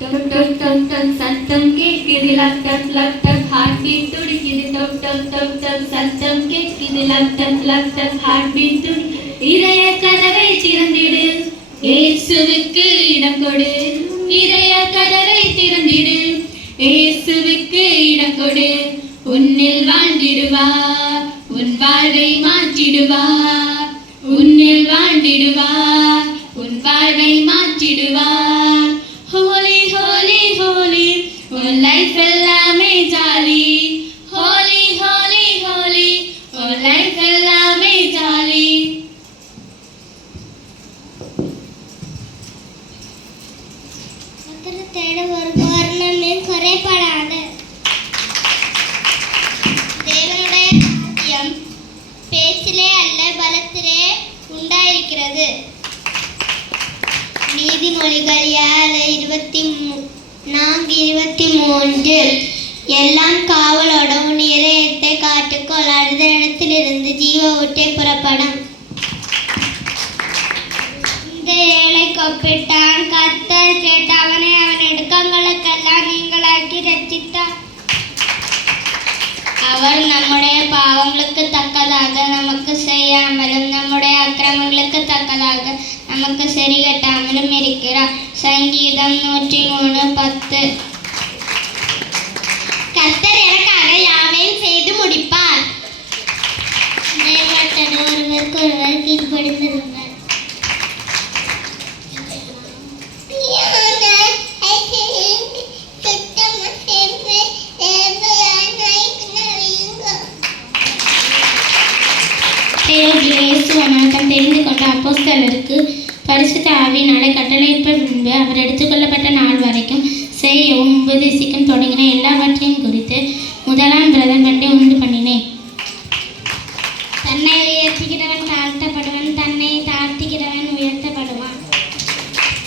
டக் டக் டக் டக் சத்தம் கேட்குது லக் டக் லக் டக் heart beat துடிக்குது டக் டக் டக் டக் சத்தம் கேட்குது லக் டக் ஹார்ட் பீட் துடி இதய கதவை திறந்திடு இயேசுவுக்கு இடம் கொடு இதய கதவை திறந்திடு இயேசுவுக்கு இடம் கொடு உன்னில் வாழ்ந்திடுவார் உன் வாழ்வை மாற்றிடுவார் உன்னில் வாழ்ந்திடுவார் உன் வாழ்வை மாற்றிடுவார் ஹோலி ஹோலி ஹோலி உன் லைஃப் எல்லாமே ஜாலி ஹோலி ஹோலி ஹோலி உன் லைஃப் எல்லாமே ஜாலி. தேட ஒரு பௌர்ணமி குறைபடாது. தேவனுடைய ராஜ்யம் பேச்சிலே அல்ல பலத்திலே உண்டாயிருக்கிறது. நீதிமொழிகள் 7:24-23 எல்லாம் காவலோட உன் இதயத்தை காட்டுக்கொள் அடுத்த இடத்திலிருந்து ஜீவ ஊட்டை புறப்படும். இந்த ஏழை கொப்பிட்டான் கர்த்தர் கேட்ட அவனை அவன் இடுக்கங்களுக்கெல்லாம் நீங்களாக்கி ரட்சித்தார். அவர் நம்முடைய பாவங்களுக்கு தக்கதாக நமக்கு செய்யாமலும் நம்முடைய அக்கிரமங்களுக்கு தக்கதாக நமக்கு சரி கட்டாமலும் இருக்கிறார். சங்கீதம் 103:10. கர்த்தர் எனக்காக யாவையும் செய்து முடிப்பார். தேவத்தோடு ஒருவருக்கு ஒருவர் கீழ்ப்படிந்திருங்கள். வணக்கம். தெரிந்து கொண்ட அப்போஸ்தலருக்கு பரிசுத்த ஆவியினாலே கட்டளையிட்ட பின்பு அவர் எடுத்துக்கொள்ளப்பட்ட நாள் வரைக்கும் செய்யவும் உபதேசிக்கும் தொடங்கின எல்லாவற்றையும் குறித்து முதலாம் பிரதமர்